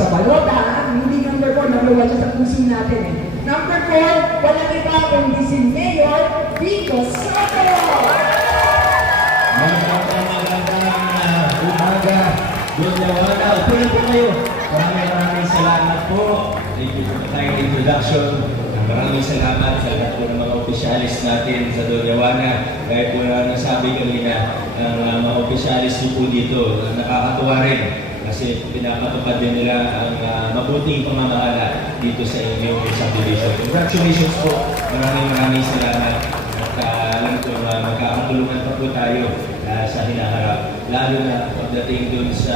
Sa balot ha, hindi number 4, number 1 siya sa puso natin eh. Number 4, walang iba kundi si Mayor Vico Soto! Magandang umaga, Bunyawana. Upo na po kayo. Maraming salamat po. Thank you for the kind introduction. Maraming salamat sa lahat po ng mga opisyalis natin sa Bunyawana. Kahit po na nasabi kanina, ang mga opisyalis po dito, nakakatuwa rin. Kasi pinapatupad din nila ang mabuting pamamahala dito sa inyong subdivision. Congratulations po. Maraming salamat. At alam ko na magkakatulungan pa po tayo sa hinaharap. Lalo na pagdating dun sa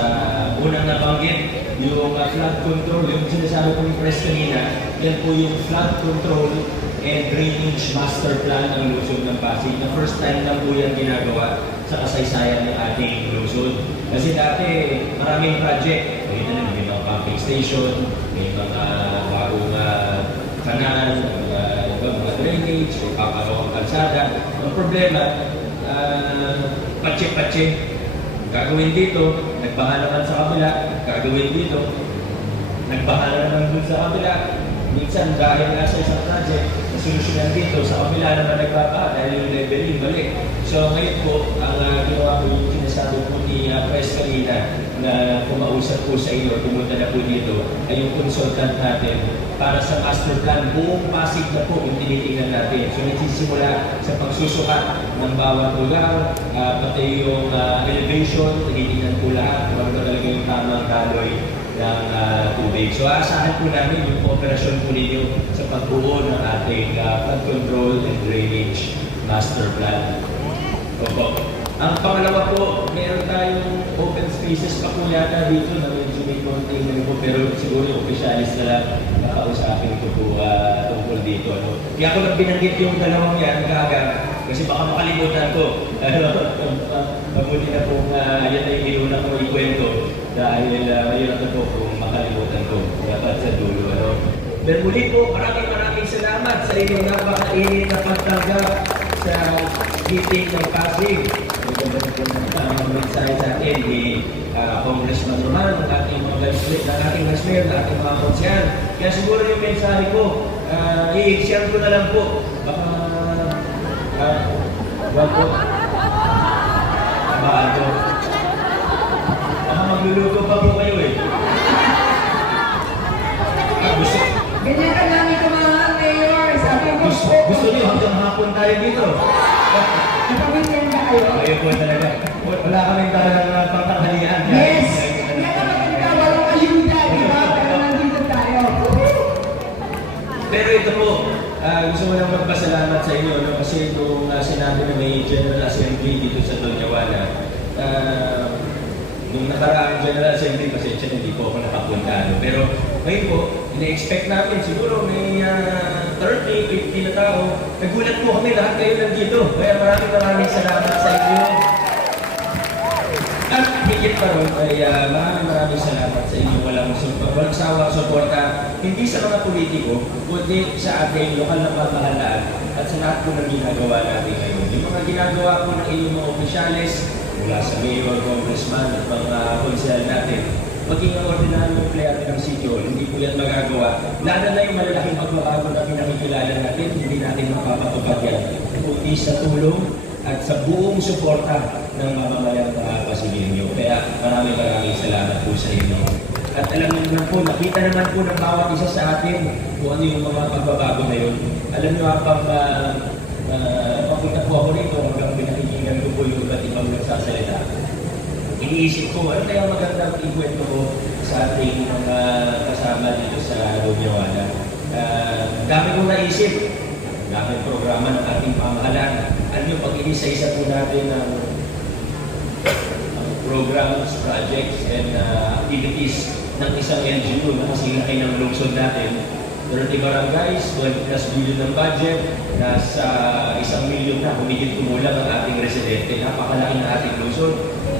unang nabanggit, yung flood control, yung sinasabi ko yung press kanina, yan po yung flood control and drainage master plan ng Luzon ng Pasig. The first time lang po yan ginagawa sa kasaysayan ng ating Luzon. Kasi dati, maraming project. May mga pumping station, may mga bagong kanal, mga drainage, may papalawang kalsada. Ang problema, patse-patse. Gagawin dito, nagbaha naman sa kabila, gagawin dito, nagbaha naman dun sa kabila. Minsan, dahil nasa isang project, nasolusyonan dito, sa kabila naman nagbaha dahil yung leveling mali. So ngayon po, ang ginawa ko yung sinasabi po ni Press kanina na kumausap po sa inyo, pumunta na po dito, ay yung consultant natin para sa master plan, buong Pasig na po yung tinitingnan natin. So nagsisimula sa pagsusukat ng bawat lugar, pati yung elevation, tinitingnan po lahat, kung ano talaga yung tamang daloy ng tubig. So aasahan po namin yung kooperasyon po ninyo sa pagbuo ng ating flood control and drainage master plan. Opo. Ang pangalawa po, meron tayong open spaces pa po yata dito na medyo may konting po, pero siguro yung officialis na lang nakausapin ko po tungkol dito. No? Kaya ako lang binanggit yung dalawang yan kaagad kasi baka makalimutan ko. Mabuti na po yan na yung inuna ko ikwento dahil mayroon na po kung makalimutan ko dapat sa dulo. Ano? Pero muli po, maraming salamat sa inyong napakainit na pagtanggap sa meeting ng Pasig. Ang mensahe sa atin ni Congressman Roman, ng ating mga vice mayor, ng ating mga konsyal. Kaya siguro yung mensahe ko, i-share ko na lang po. Baka, wag po. Tamaan po. Baka magluluto pa po kayo eh. Gusto. Ganyan ka namin kumahan, Mayor. Sabi ko, Gusto niyo hanggang hapon tayo dito. napamigyan na kayo. Ayun po talaga. Wala kaming talagang pangtanghalian. Yes! Yan ang maganda, walang ayuda, di ba? Pero nandito tayo. Pero ito po, gusto ko lang magpasalamat sa inyo, no? Kasi nung sinabi na may General Assembly dito sa Donyawana, nung nakaraang General Assembly, kasi hindi po ako nakapunta. No? Pero ngayon po, ina-expect natin, siguro may 30, 50 na tao. Nagulat po kami, lahat kayo nandito. Kaya maraming salamat sa inyo. At higit pa ron, ay maraming salamat sa inyo. Walang sawang suporta, hindi sa mga politiko, kundi sa ating lokal na pamahalaan at sa lahat po ng ginagawa natin ngayon. Yung mga ginagawa po ng inyong mga opisyalis, mula sa mayor, congressman at mga konsehal natin, maging ang ordinaryong empleyado ng City Hall, hindi po yan magagawa. Lalo na yung malalaking pagbabago na pinakikilala natin, hindi natin mapapatupad yan. Kundi sa tulong at sa buong suporta ng mamamayang Pasigenyo. Kaya maraming salamat po sa inyo. At alam niyo naman po, nakita naman po ng bawat isa sa atin kung ano yung mga pagbabago na yun. Alam niyo habang papunta po ako rito, hanggang pinakikinggan ko po yung iba't ibang nagsasalita. Iniisip ko, ano kaya magandang ikwento ko sa ating mga kasama dito sa Donyawana. Dami kong naisip, dami programa ng ating pamahalaan. Ano yung pag inisa-isa po natin ng programs, projects, and activities ng isang NGO na kasilakay ng lungsod natin. 30 barangays, 20 plus billion ng budget, nasa 1 million na humigit kumulang ang ating residente. Napakalaki ng ating lungsod.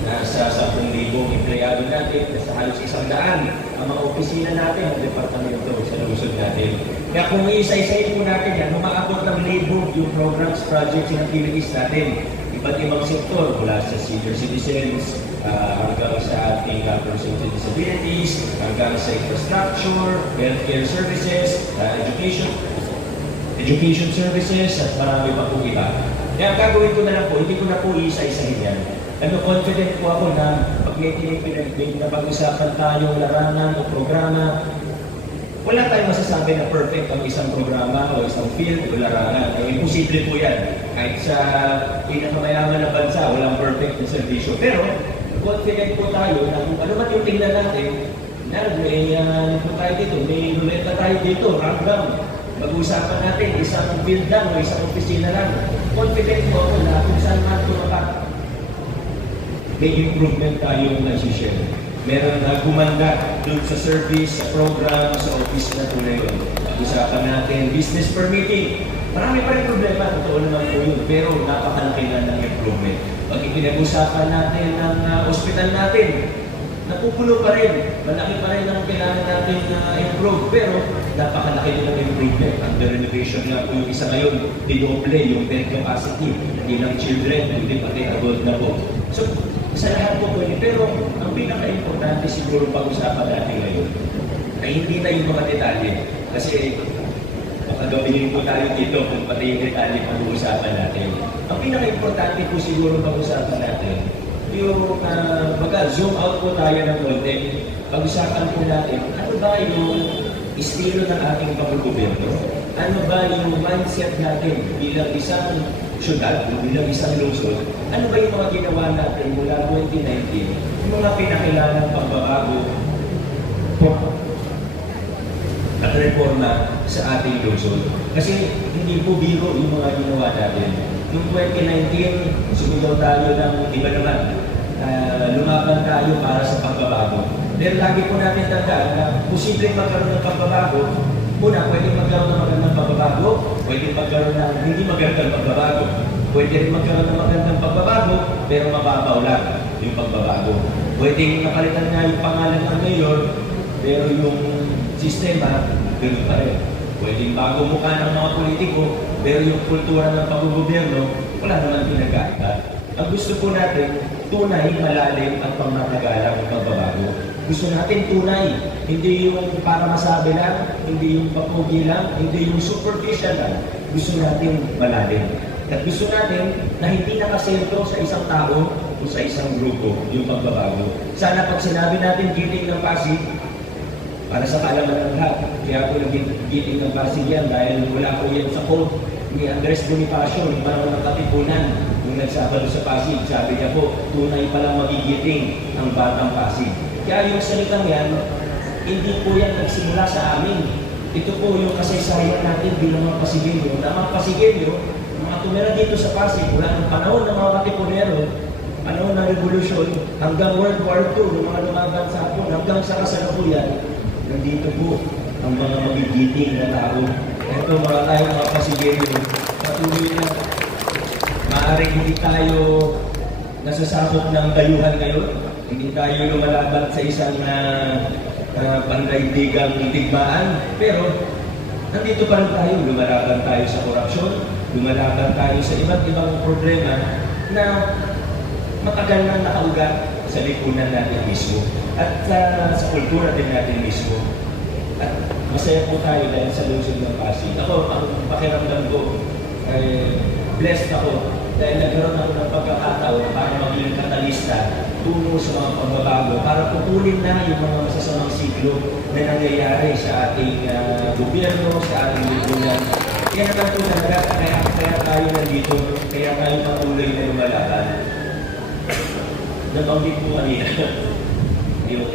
Nasa 10,000 empleyado natin, nasa halos 100 ang mga opisina natin, ang departamento sa lungsod natin. Kaya kung isa-isayin po natin yan, umaabot ng libo yung programs, projects, and activities natin. Iba't ibang sektor, mula sa senior citizens, hanggang sa ating persons with disabilities, hanggang sa infrastructure, healthcare services, education services, at marami pa po iba. Kaya ang gagawin ko na lang po, hindi ko na po isa-isahin yan. Confident po ako na pag may napag-usapan tayong larangan o programa, wala tayong masasabi na perfect ang isang programa o isang field o larangan. Imposible po yan. Kahit sa pinakamayaman na bansa, walang perfect na servisyo. Pero, confident po tayo na kung ano man yung tingnan natin, may po tayo dito, may ruleta tayo dito, random. Pag-uusapan natin, isang field lang o isang opisina lang. Confident po ako na kung saan man tumapak, may improvement tayong nasi-share. Meron na gumanda doon sa service, sa program, sa office na po na yun. Pag-usapan natin, business permitting. Marami pa rin problema, totoo naman po yun, pero napakalaki na ng improvement. Pag ipinag-usapan natin ng hospital natin, napupulo pa rin, malaki pa rin ang kailangan natin na improve, pero napakalaki din ng improvement. Under renovation nga po yung isa ngayon, dinoble yung bed capacity, hindi lang children, hindi pati adult na po. So, sa lahat po pwede, pero ang pinaka-importante siguro pag-usapan natin ngayon ay hindi na yung mga detalye. Kasi baka gawin po tayo dito kung pati yung detalye pag-uusapan natin. Ang pinaka-importante po siguro pag-usapan natin, yung zoom out po tayo ng konti. Pag-usapan po natin, ano ba yung estilo ng ating pag-gobyerno? Ano ba yung mindset natin bilang isang syudad, bilang isang lungsod? Ano ba yung mga ginawa natin mula 2019? Yung mga pinakilangang pagbabago at reforma sa ating lungsod. Kasi hindi po biro yung mga ginawa natin. Noong 2019, sumigaw tayo ng iba naman. Lumaban tayo para sa pagbabago. Pero lagi po natin tandaan na posibleng magkaroon ng pagbabago. Una, pwedeng magkaroon ng magandang pagbabago, pwedeng magkaroon ng hindi magandang pagbabago. Pwede rin magkaroon ng magandang pagbabago, pero mababaw lang yung pagbabago. Pwedeng napalitan nga yung pangalan ng mayor, pero yung sistema, ganoon pa rin. Pwedeng bago mukha ng mga politiko, pero yung kultura ng pag-gobyerno, wala naman pinagkaiba. Ang gusto po natin, tunay, malalim at pangmatagalang pagbabago. Gusto natin tunay, hindi yung para masabi lang, hindi yung papugi lang, hindi yung superficial lang. Gusto natin malalim. At gusto natin na hindi nakasentro sa isang tao o sa isang grupo yung pagbabago. Sana pag sinabi natin giting ng Pasig, para sa kaalaman ng lahat, kaya po naging giting ng Pasig yan dahil wala po yan sa code ni Andres Bonifacio, yung panahon ng Katipunan, nung nagsabado sa Pasig, sabi niya po, tunay palang magigiting ang batang Pasig. Kaya yung salitang yan, hindi po yan nagsimula sa amin. Ito po yung kasaysayan natin bilang mga Pasigenyo. Na mga Pasigenyo, mga tumira dito sa Pasig, mula ng panahon ng mga Katipunero, panahon ng Revolusyon, hanggang World War II, ng mga lumaban sa Hapon, hanggang sa kasalukuyan, nandito po ang mga magigiting na tao. Ito mga tayo, mga Pasigenyo, patuloy na maaaring hindi tayo nasasakop ng dayuhan ngayon. Hindi tayo lumalaban sa isang pandaigdigang digmaan, pero nandito pa rin tayo, lumalaban tayo sa korupsyon, lumalaban tayo sa iba't ibang problema na matagal na nakaugat sa lipunan natin mismo at sa kultura din natin mismo. At masaya po tayo dahil sa lungsod ng Pasig. Ako, ang pakiramdam ko, blessed ako dahil nagkaroon ako ng pagkakataon para maging katalista tungo sa mga pagbabago para pupulin na yung mga masasamang siklo na nangyayari sa ating gobyerno, sa ating lipunan. Kaya naman po talaga, kaya tayo nandito, kaya tayo patuloy na lumalaban. Nabanggit po kanina yung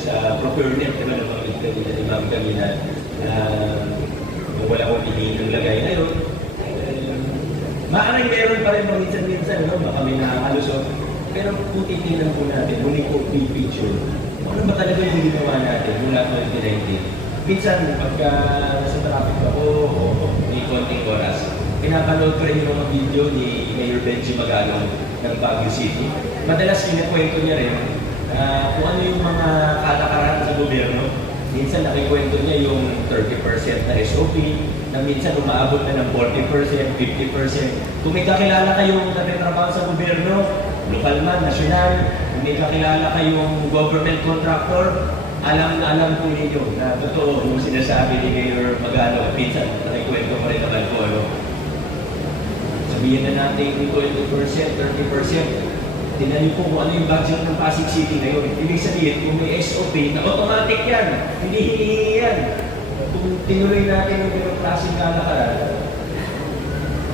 sa procurement, diba nabanggit kanina ni Ma'am kanina wala akong tingin ng lagay ngayon. Maaaring meron pa rin minsan-minsan, no? Baka may nakakalusot. Pero kung titignan po natin, muli po big picture, ano ba talaga yung ginawa natin mula 2019? Minsan, pagka nasa traffic ako o may konting oras, pinapanood ko rin yung mga video ni Mayor Benji Magalong ng Baguio City. Madalas kinakwento niya rin kung ano yung mga kalakaran sa gobyerno. Minsan nakikwento niya yung 30% na SOP, na minsan umaabot na ng 40%, 50%. Kung may kakilala kayong nagtatrabaho sa gobyerno, lokal man, nasyonal, kung may kakilala kayong government contractor, alam na alam po ninyo na totoo yung sinasabi ni Mayor Magano. Minsan, nakikwento pa rin naman po, ano? Sabihin na natin 20%, 30%. Tingnan niyo po kung ano yung budget ng Pasig City ngayon. Ibig sabihin, kung may SOP, na automatic yan. Hindi hinihingi yan. Kung tinuloy natin yung ganong klaseng kalakaran,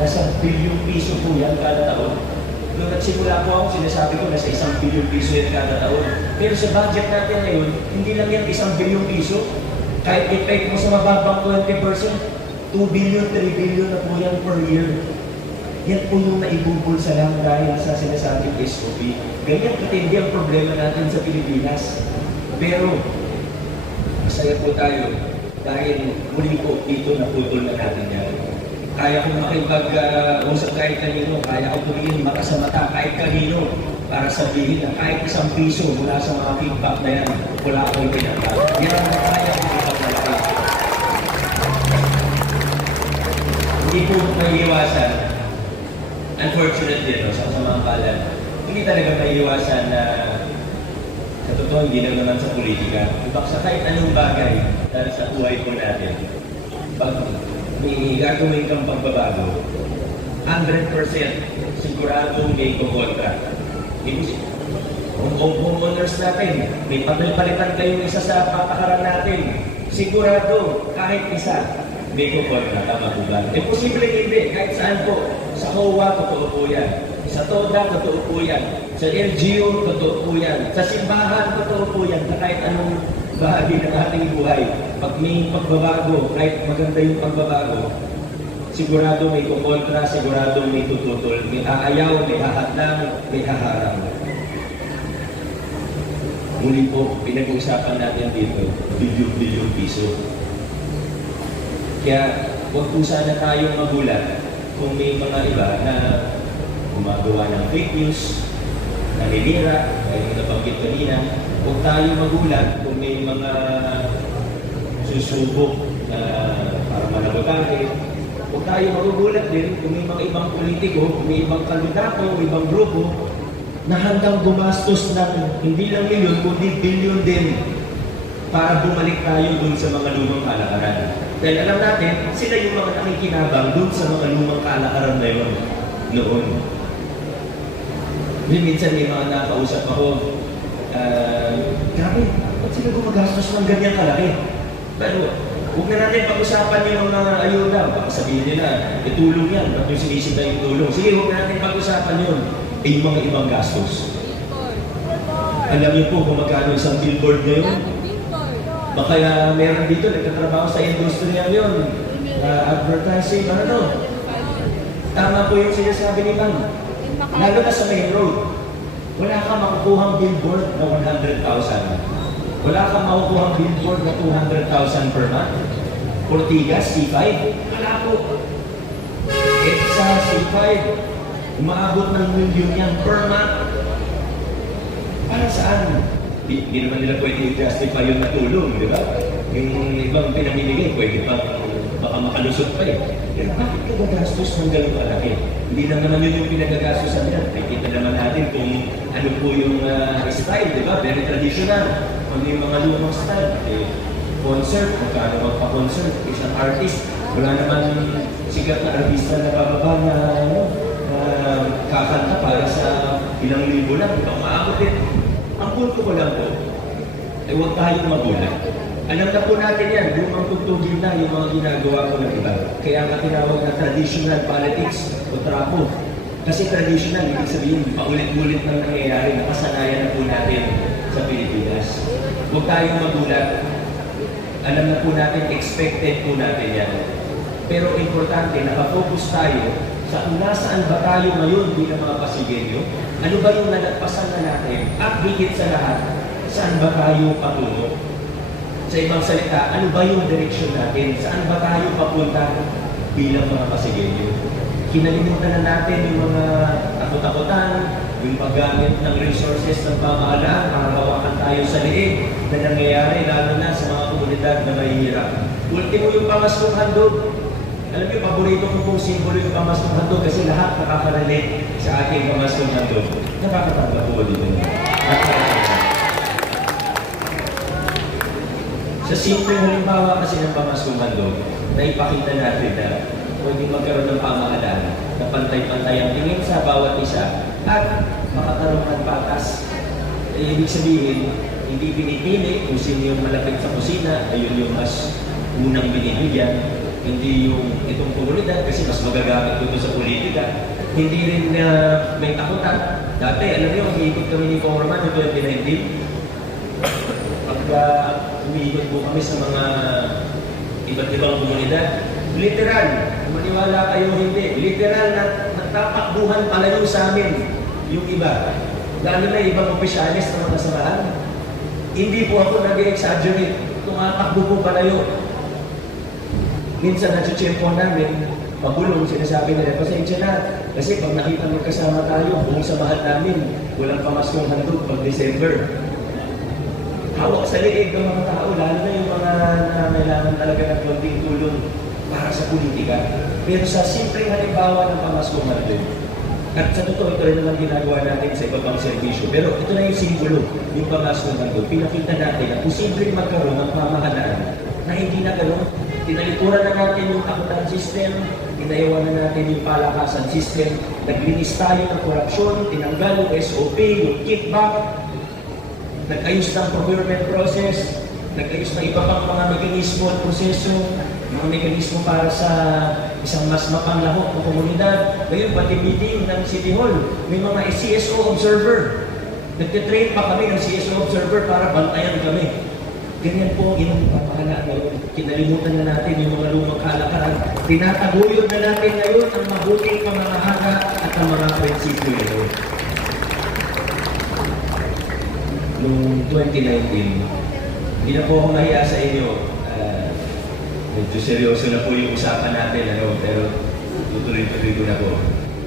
nasa bilyong piso po yan kada taon. Nung nagsimula po ako, sinasabi ko nasa 1 bilyong piso yan kada taon. Pero sa budget natin ngayon, hindi lang yan 1 bilyong piso. Kahit i-peg mo sa mababang 20%, 2 billion, 3 billion na po yan per year. Yan po yung naibubulsa lang dahil sa sinasabing SOP. Ganyan katindi ang problema natin sa Pilipinas. Pero, masaya po tayo dahil muli po dito naputol na natin yan. Kaya ko makipag-usap kahit kanino, kaya ko tumingin mata sa mata kahit kanino para sabihin na kahit 1 piso mula sa mga feedback na yan, wala akong pinatawag. Yan ang kaya ko ipagmalaki. Hindi po may iwasan. Unfortunately, no, sa kasamang palad, hindi talaga may iwasan na sa totoo, hindi lang naman sa politika. Ibang sa kahit anong bagay dahil sa buhay po natin. Pag may gagawin kang pagbabago, 100% siguradong may kukontra. Kung homeowners natin, may palitan kayong isa sa patakaran natin, sigurado kahit isa, may kukontra. Tama po ba? Posible hindi, kahit saan po. Sa COA, totoo po yan. Sa TODA, totoo po yan. Sa LGU, totoo po yan. Sa simbahan, totoo po yan. Na kahit anong bahagi ng ating buhay. Pag may pagbabago, kahit maganda yung pagbabago, sigurado may kukontra, sigurado may tututol. May aayaw, may hahadlang, may haharang. Muli po, pinag-uusapan natin dito, bilyong piso. Kaya, huwag po sana tayong magulat kung may mga iba na gumagawa ng fake news, naninira, kaya yung nabanggit kanina, huwag tayo magulat kung may mga susubok na para manabotahe. Huwag tayo magugulat din kung may mga ibang politiko, kung may ibang kandidato, ibang grupo na handang gumastos ng hindi lang milyon, kundi bilyon din para bumalik tayo dun sa mga lumang kalakaran. Dahil alam natin, sila yung mga nakikinabang dun sa mga lumang kalakaran na yun noon. Minsan may mga nakausap ako, grabe, ba't sila gumagastos ng ganyan kalaki? Pero, huwag na natin pag-usapan yung mga ayuda. Baka sabihin nila, itulong yan, ba't yung sinisita yung tulong? Sige, huwag na natin pag-usapan yun. Yung mga ibang gastos. Alam niyo po kung magkano isang billboard ngayon? Baka meron dito, nagtatrabaho sa industriya yun. Advertising, ano? Tama po yung sinasabi ni Ma'am. Lalo na sa main road. Wala kang makukuhang billboard na 100,000. Wala kang makukuhang billboard na 200,000 per month. Ortigas, C5. Wala po. EDSA, C5. Umaabot ng milyon yan per month. Para saan? Hindi naman nila pwede i-justify yung natulong, di ba? Yung ibang pinamimigay, pwede pa baka makalusot pa eh. Pero bakit ka gagastos ng gano'ng kalaki? Hindi lang naman yun yung pinagagastos sa nila. Nakikita naman natin kung ano po yung style, di ba? Very traditional. Ano yung mga lumang style? Concert, magkano magpa-concert, isang artist. Wala naman sigat na artista na bababa na kakanta para sa ilang libo lang. Ikaw maabot din. Ang punto ko lang po, ay huwag tayong magulat. Alam na po natin yan, lumang tugtugin na yung mga ginagawa ko ng iba. Kaya nga tinawag na traditional politics o trapo. Kasi traditional, ibig sabihin, paulit-ulit nang nangyayari, nakasanayan na po natin sa Pilipinas. Huwag tayong magulat. Alam na po natin, expected po natin yan. Pero importante, nakafocus tayo sa kung nasaan ba tayo ngayon bilang mga Pasigenyo, ano ba yung nalagpasan na natin, at higit sa lahat, saan ba tayo patungo? Sa ibang salita, ano ba yung direksyon natin? Saan ba tayo papunta bilang mga Pasigenyo? Kinalimutan na natin yung mga takot-takutan, yung paggamit ng resources ng pamahalaan, makakawakan tayo sa liig na nangyayari, lalo na sa mga komunidad na mahihirap. Ultimo yung pamaskong handog. Alam niyo, paborito ko pong simbolo yung pamaskong handog kasi lahat nakaka-relate sa ating pamaskong handog. Nakakatanggap po dito. Nakakatanggap. Sa simpleng halimbawa kasi ng pamaskong handog, naipakita natin na pwedeng magkaroon ng pamahalaan na pantay-pantay ang tingin sa bawat isa at makakaroon ng patas. Ibig sabihin, hindi pinipili kung sino yung malapit sa kusina, ayun yung mas unang binibigyan. Hindi yung itong komunidad kasi mas magagamit ito sa politika. Hindi rin may takutan. Dati, alam niyo, umiikot kami ni Congressman noong 2019. Pagka umiikot po kami sa mga iba't ibang komunidad, literal, maniwala kayo hindi, literal na nagtatakbuhan palayo sa amin yung iba. Lalo na ibang opisyalis na mga samahan. Hindi po ako nag-exaggerate. Tumatakbo po palayo. Minsan natsuchempo namin, pabulong, sinasabi nila, pasensya na. Kasi pag nakita magkasama tayo, buong samahan namin, walang pamaskong handog pag December. Hawak sa liig ng mga tao, lalo na yung mga nangangailangan talaga ng konting tulong para sa politika. Pero sa simpleng halimbawa ng pamaskong handog, at sa totoo, ito rin naman ginagawa natin sa iba pang servisyo. Pero ito na yung simbolo, yung pamaskong handog. Pinakita natin na posibleng magkaroon ng pamahalaan na hindi na gano'n. Tinalikuran na natin yung takutan system, inayawan na natin yung palakasan system, naglinis tayo ng korupsyon, tinanggal yung SOP, yung kickback, nag-ayos ng procurement process, nag-ayos ng iba pang mga mekanismo at proseso, mga mekanismo para sa isang mas mapanglahok na komunidad. Ngayon, pati meeting ng City Hall, may mga CSO observer. Nagtitrain pa kami ng CSO observer para bantayan kami. Ganyan po yung pamahalaan ngayon. Kinalimutan na natin yung mga lumang kalakaran. Tinataguyod na natin ngayon ang mabuting pamamahala at ang mga prinsipyo nito. Noong 2019, hindi na po ako mahiya sa inyo. Medyo seryoso na po yung usapan natin, pero tutuloy-tuloy ko na po.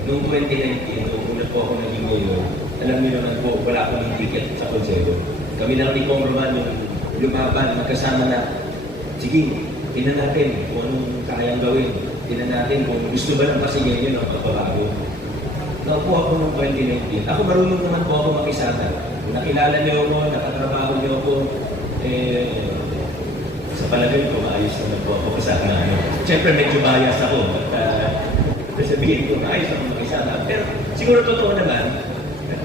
Noong 2019, noong una po ako naging mayor, alam niyo naman po, wala akong ticket sa konseho. Kami lang ni Congressman yung lumaban, magkasama na, sige, tinan natin kung anong kayang gawin. Tinan natin kung gusto ba ng Pasigueño ng pagbabago. Naupo ako noong 2019. Ako marunong naman po ako makisama. Nakilala niyo ako, nakatrabaho niyo ako, sa palagay ko, maayos naman po ako kasama. Siyempre, medyo bias ako. At sabihin ko, maayos ako makisama. Pero siguro totoo naman, at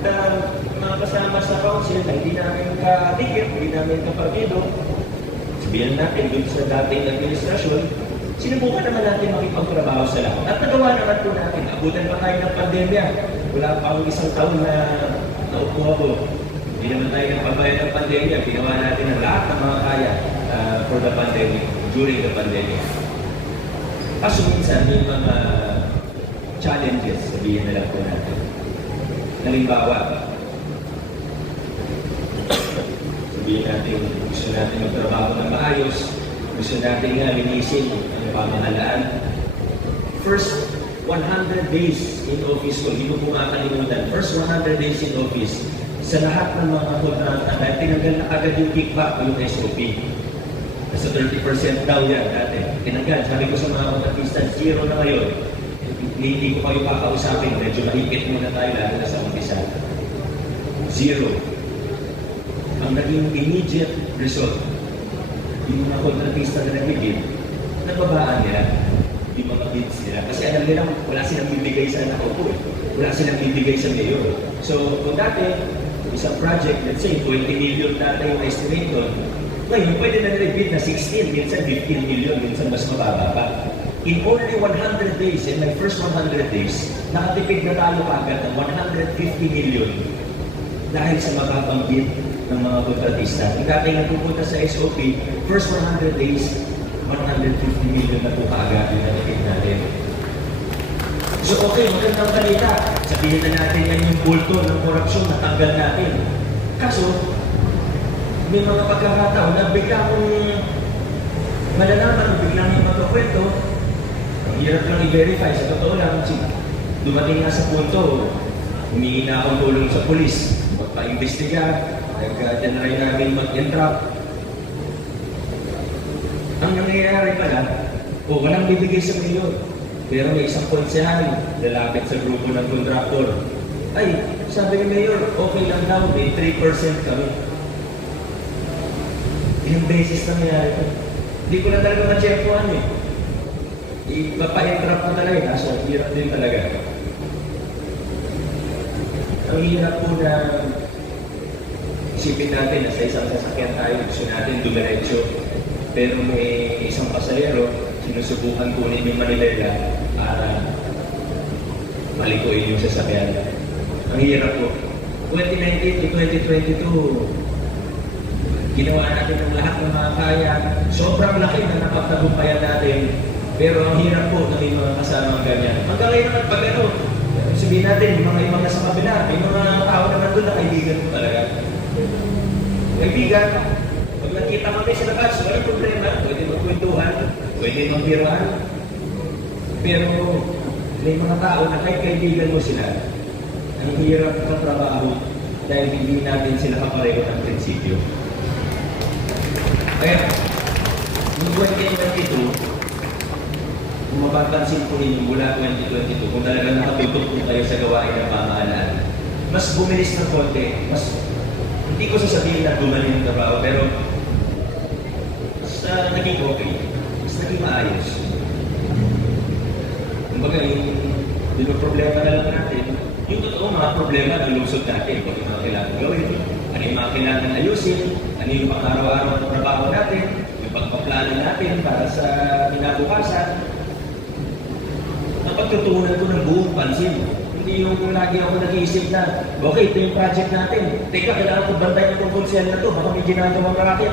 mga kasama sa council na hindi namin ka-ticket, hindi namin ka-partido, sabihin natin dun sa dating administrasyon, sinubukan naman natin makipagtrabaho sa lahat. At nagawa naman po natin, abutan pa tayo ng pandemya. Wala pang isang taon na naupo ako. Hindi naman tayo nagpabayad ng pandemya. Ginawa natin ang lahat ng mga kaya for the pandemic, during the pandemic. Kaso minsan, may mga challenges, sabihin na lang po natin. Halimbawa, sabihin natin, gusto natin magtrabaho ng maayos, gusto natin nga linisin ang pamahalaan. First 100 days in office ko, hindi ko po makakalimutan. First 100 days in office, sa lahat ng mga kontrata, dahil tinanggal na agad yung kickback o yung SOP. Nasa 30% daw yan dati. Tinanggal, sabi ko sa mga kontratista, zero na ngayon. Hindi ko kayo kakausapin, medyo mahigit muna tayo lalo na sa umpisa. Zero. Ang naging immediate result, yung mga kontratista na nag-bid, nababaan nila yung mga bids nila. Kasi alam nila, wala silang bibigay sa nakaupo. Wala silang bibigay sa mayor. So, kung dati, isang project, let's say, 20 million dati yung estimate doon, ngayon, pwede na nila-bid na 16, minsan 15 million, minsan mas mababa pa. In only 100 days, in my first 100 days, nakatipid na tayo agad ng 150 million dahil sa mababang bid ng mga kontratista. Kung dati nagpupunta sa SOP, first 100 days, 150 million na po kaagad yung nakitip natin. So okay, magandang balita. Sabihin na natin yan yung bulto ng korupsyon na tanggal natin. Kaso, may mga pagkakataon na bigla kong malalaman, bigla may magkakwento, ang hirap lang i-verify. Sa totoo lang, dumating nga sa punto, humingi na akong tulong sa polis, magpa-imbestiga, nag-generate namin mag-entrap. Ang nangyayari pala, walang bibigay sa mayor. Pero may isang konsehal, lalapit sa grupo ng kontraktor. Ay, sabi ni Mayor, okay lang daw, may 3% kami. Ilang beses nangyayari ito. Hindi ko na talaga ma-checkuhan eh. Ipapa-entrap ko talaga eh, kaso hirap din talaga. Ang hirap po na isipin natin na sa isang sasakyan tayo, gusto natin dumiretso. Pero may isang pasahero, sinusubukan kunin yung Manila para malikuin yung sasakyan. Ang hirap po. 2019 to 2022, ginawa natin ang lahat ng mga kaya. Sobrang laki na napagtagumpayan natin. Pero ang hirap po na may mga kasama ganyan. Hanggang ngayon naman pag ano, sabihin natin, yung mga ibang nasa kabila, may mga tao naman doon na kaibigan ko talaga. Kaibigan, pag nakita kami sa labas, walang problema, pwede magkwentuhan, pwede magbiruan. Pero may mga tao na kahit kaibigan mo sila, ang hirap ng trabaho dahil hindi natin sila kapareho ng prinsipyo. Kaya, noong 2022, kung mapapansin po ninyo mula 2022, kung talagang nakatutok po kayo sa gawain ng pamahalaan, mas bumilis ng konti, hindi ko sasabihin na gumaling yung trabaho, pero mas naging okay, mas naging maayos. Kumbaga, yung problema na lang natin, yung totoo mga problema na lusod natin, kung yung mga kailangan gawin, ano yung mga kailangan ayusin, ano yung pang-araw-araw na trabaho natin, yung pagpaplano natin para sa kinabukasan. Napagtutunan ko ng buong pansin. Hindi yung lagi ako nag-iisip na, okay, ito yung project natin. Teka, kailangan ko bantay ng konsyal na to, baka may ginagawang racket.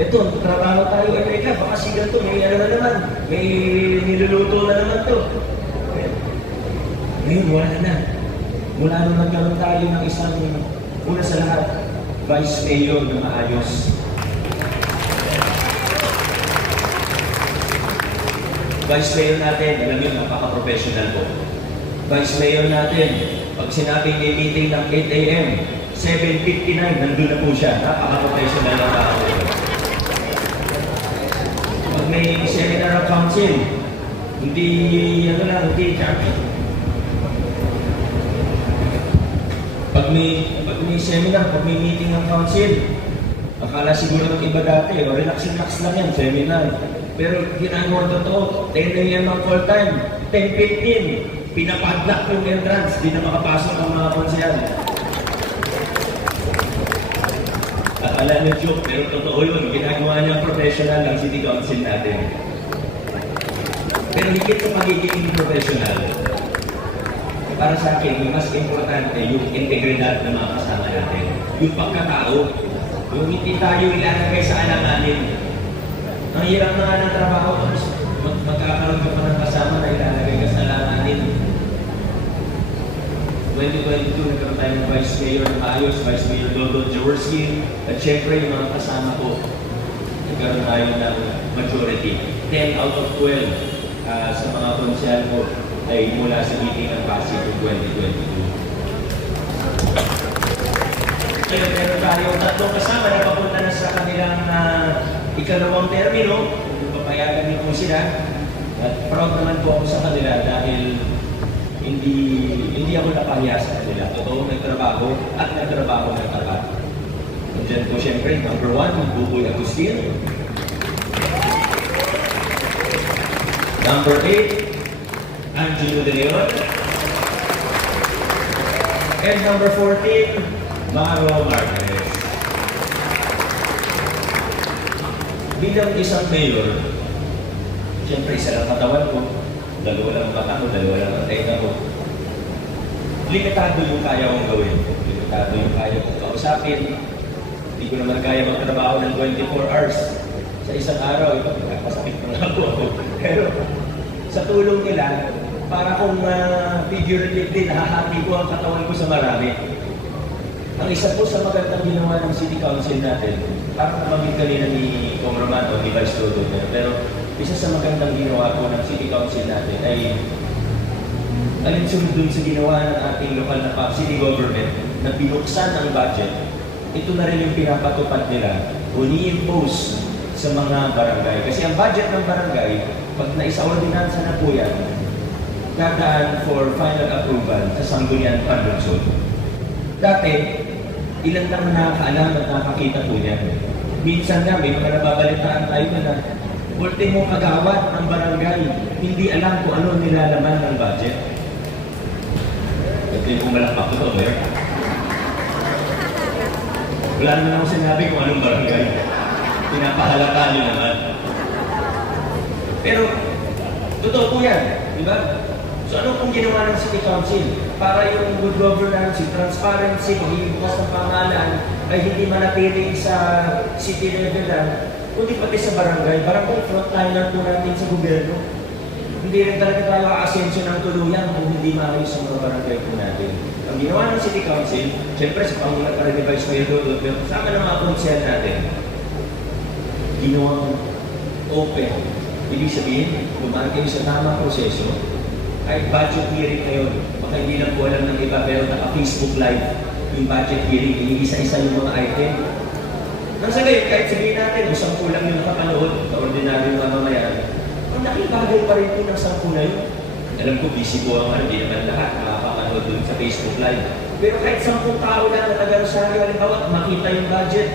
Ito, trabaho tayo, teka, baka sigal to, may ano na naman, may niluluto na naman to. Ngayon, wala na. Mula nung nagkaroon tayo ng isang, una sa lahat, Vice Mayor na maayos. Vice Mayor natin, alam niyo, napaka-professional po. Vice Mayor natin, pag sinabing may meeting ng 8 a.m., 7:59, nandun na po siya. Napaka-professional na tao. Pag may seminar of council, hindi champion. Pag may seminar, pag may meeting ng council, akala siguro ng iba dati, relax lang yan, seminar. Pero ginagawa totoo, 10 a.m. ang call time, 10:15, pinapadlock yung entrance, di na makapasok ang mga konsyal. Akala nyo joke, pero totoo yun, ginagawa niya professional ang city council natin. Pero higit sa pagiging professional, para sa akin, yung mas importante yung integridad ng mga kasama natin. Yung pagkatao, yung hindi tayo ilalagay sa alanganin. Ang hirap na nga ng trabaho, tapos magkakaroon ka pa ng kasama na ilalagay ka sa alanganin. 2022, nagkaroon tayo ng Vice Mayor na maayos, Vice Mayor Dodon Jaworski, at syempre yung mga kasama ko, nagkaroon tayo ng majority. 10 out of 12 sa mga konsyal ko ay mula sa meeting ng Pasig ng 2022. Ngayon, meron tayong tatlong kasama na papunta na sa kanilang ikalawang termino. Papayagan niyo po sila. At proud naman po ako sa kanila dahil hindi ako napahiya sa kanila. Totoo, nagtrabaho at nagtrabaho ng tapat. Diyan po siyempre, number 1, Buboy Agustin. Number 8, Angelo De Leon. And number 14, Maro Marquez. Bilang isang mayor, siyempre isa lang katawan ko, dalawa lang mata ko, dalawa lang ang tenga ko. Limitado yung kaya kong gawin. Limitado yung kaya kong kausapin. Hindi ko naman kaya magtrabaho ng 24 hours sa isang araw. Ito, pinapasakit na nga po ako. Pero sa tulong nila, para kung figuratively, nahahati ko ang katawan ko sa marami. Ang isa po sa magandang ginawa ng City Council natin, parang namagin kanina ni Kong Romano, ni Vice Dodo, pero isa sa magandang ginawa po ng City Council natin ay alinsunod dun sa ginawa ng ating lokal na city government na binuksan ang budget. Ito na rin yung pinapatupad nila o ni-impose sa mga barangay. Kasi ang budget ng barangay, pag naisa-ordinansa na po yan, dadaan for final approval sa Sangguniang Panlungsod. Dati, ilan lang nakakaalam at nakakita po yan. Minsan nga, may mga nababalitaan tayo na ultimo kagawad ng barangay, hindi alam kung ano nilalaman ng budget. Ito yung pumalakpak ko to, Mayor. Wala naman ako sinabi kung anong barangay. Pinapahalata nyo naman. Pero, totoo po yan, di ba? So ano pong ginawa ng City Council? Para yung good governance, yung transparency, magiging bukas ng pamahalaan ay hindi manatili sa city level lang, kundi pati sa barangay. Barangay frontliner po natin sa gobyerno. Hindi rin talaga tayo aasenso ng tuluyan kung hindi maayos sa mga barangay po natin. Ang ginawa ng City Council, siyempre sa pangulat para ni Vice Mayor Dodo, pero kasama ng mga konsel natin, ginawang open. Ibig sabihin, dumaan kayo sa tamang proseso, ay budget hearing ngayon. Baka hindi lang po alam ng iba, pero naka-Facebook Live yung budget hearing, iniisa-isa yung mga item. Nang sa ngayon, kahit sabihin natin, kung 10 lang yung nakapanood, sa ordinaryong mamamayan, ang nakibagay pa rin po ng 10 na yun. Alam ko, busy po ang hindi naman lahat nakapanood dun sa Facebook Live. Pero kahit 10 tao lang na taga-Rosario, halimbawa, makita yung budget,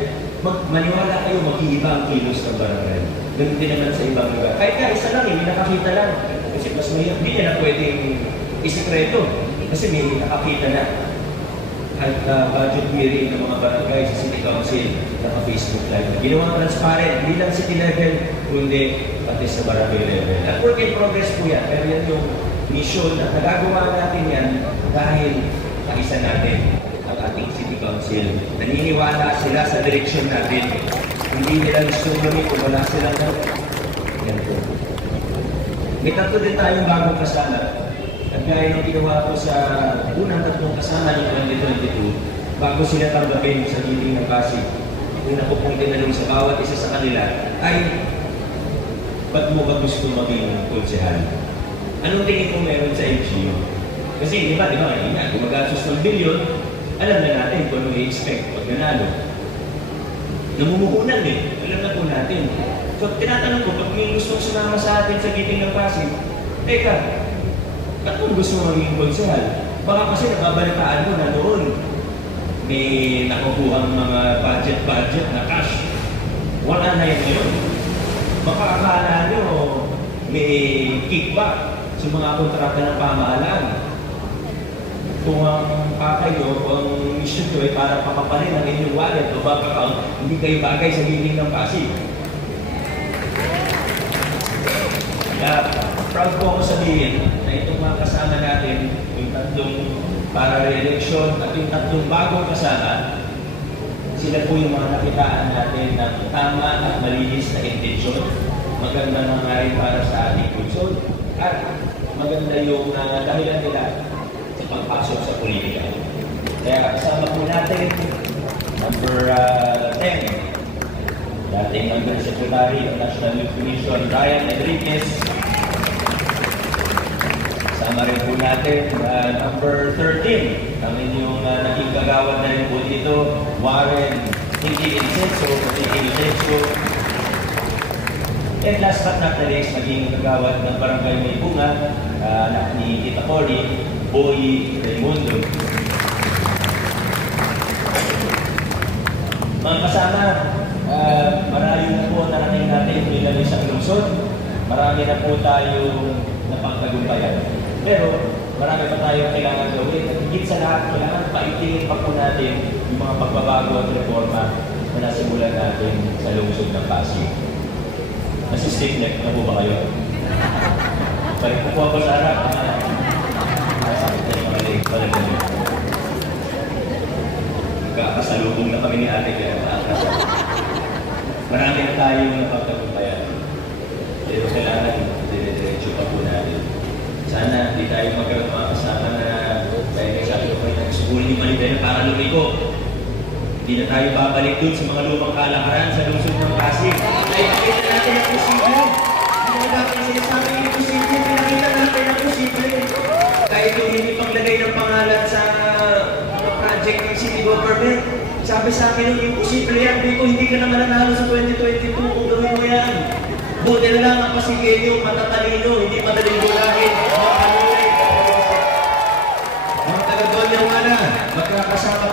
maniwala kayo, mag-iiba ang kilos ng barangay. Ganun din naman sa ibang lugar. Kahit nga isa lang, hindi nakakita lang. Kasi mas mahirap, hindi niya na pwedeng isikreto. Kasi may nakakita na. At budget hearing ng mga barangay sa City Council, naka-Facebook Live. Ginawa transparent, hindi lang city level, kundi pati sa barangay level. At work in progress po yan. Pero yan yung mission na nagagawa natin yan dahil kaisa natin ang ating City Council. Naniniwala sila sa direksyon natin. Hindi nila gusto nyo kung wala silang yan po. May tatlo din tayong bagong kasama. At gaya ng ginawa ko sa unang tatlong kasama ng 2022, bago sila tanggapin sa meeting ng Pasig, una ko pong tinanong sa bawat isa sa kanila ay, ba't mo ba gusto maging konsehal? Anong tingin mo meron sa LGU? Kasi di ba kanina, gumagastos ng bilyon, alam na natin kung ano i-expect pag nanalo. Namumuhunan alam na po natin. So tinatanong ko, pag may gustong sumama sa atin sa meeting ng Pasig, teka, ba't mo gusto maging konsehal? Baka kasi nababalitaan mo na noon may nakukuhang mga budget na cash. Wala na yun ngayon. Baka akala nyo may kickback sa mga kontrata ng pamahalaan. Kung ang pakay nyo, ang mission nyo ay para papapanin ang inyong wallet o bank account, hindi kayo bagay sa meeting ng Pasig. Kaya proud po ako sabihin na itong mga kasama natin, yung tatlong para re-election at yung tatlong bagong kasama, sila po yung mga nakitaan natin ng tama at malinis na intensyon. Maganda na nga rin para sa ating puso at maganda yung dahilan nila sa pagpasok sa politika. Kaya kasama po natin, number 10, dating Undersecretary of National Youth Commission, Ryan Enriquez. Kasama rin po natin, number 13, ang inyong naging kagawad na rin po dito, Warren Incenso. And last but not the least, maging kagawad ng Barangay May Bunga, anak ni Tita Cory, Boy Raimundo. Mga kasama, marami na po narating natin bilang isang lungsod. Marami na po tayong napagtagumpayan. Pero marami pa tayong kailangan gawin. At higit sa lahat, kailangan paigtingin pa po natin yung mga pagbabago at reforma na nasimulan natin sa lungsod ng Pasig. Nasi-stick-neck na po ba kayo? Balik po po ako sa harap. Nasakit na yung mga leg. Balik na yun. Kakasalubong na kami ni ate kaya nakakasal. Marami na tayong napagtagumpayan. Pero kailangan dire-diretso pa po natin. Sana hindi tayo magkaroon mga kasama na dahil may sabi ko kayo na gusto ni Manibela para lumiko. Hindi na tayo babalik dun sa mga lumang kalakaran sa lungsod ng Pasig. Ay, pakita natin ang posible. Hindi na natin sinasabi yung posible. Pinakita natin ang posible. Kahit yung hindi paglagay ng pangalan sa project ng city government. Sabi sa akin, yung imposible yan. Hindi ka naman nanalo sa 2022 kung gawin mo yan. Buti na lang ang Pasigenyo, matatalino, hindi madaling bulahin. Makalulay.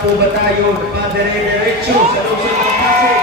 po ba tayo? Padre-diretso sa lungsod ng Pasig.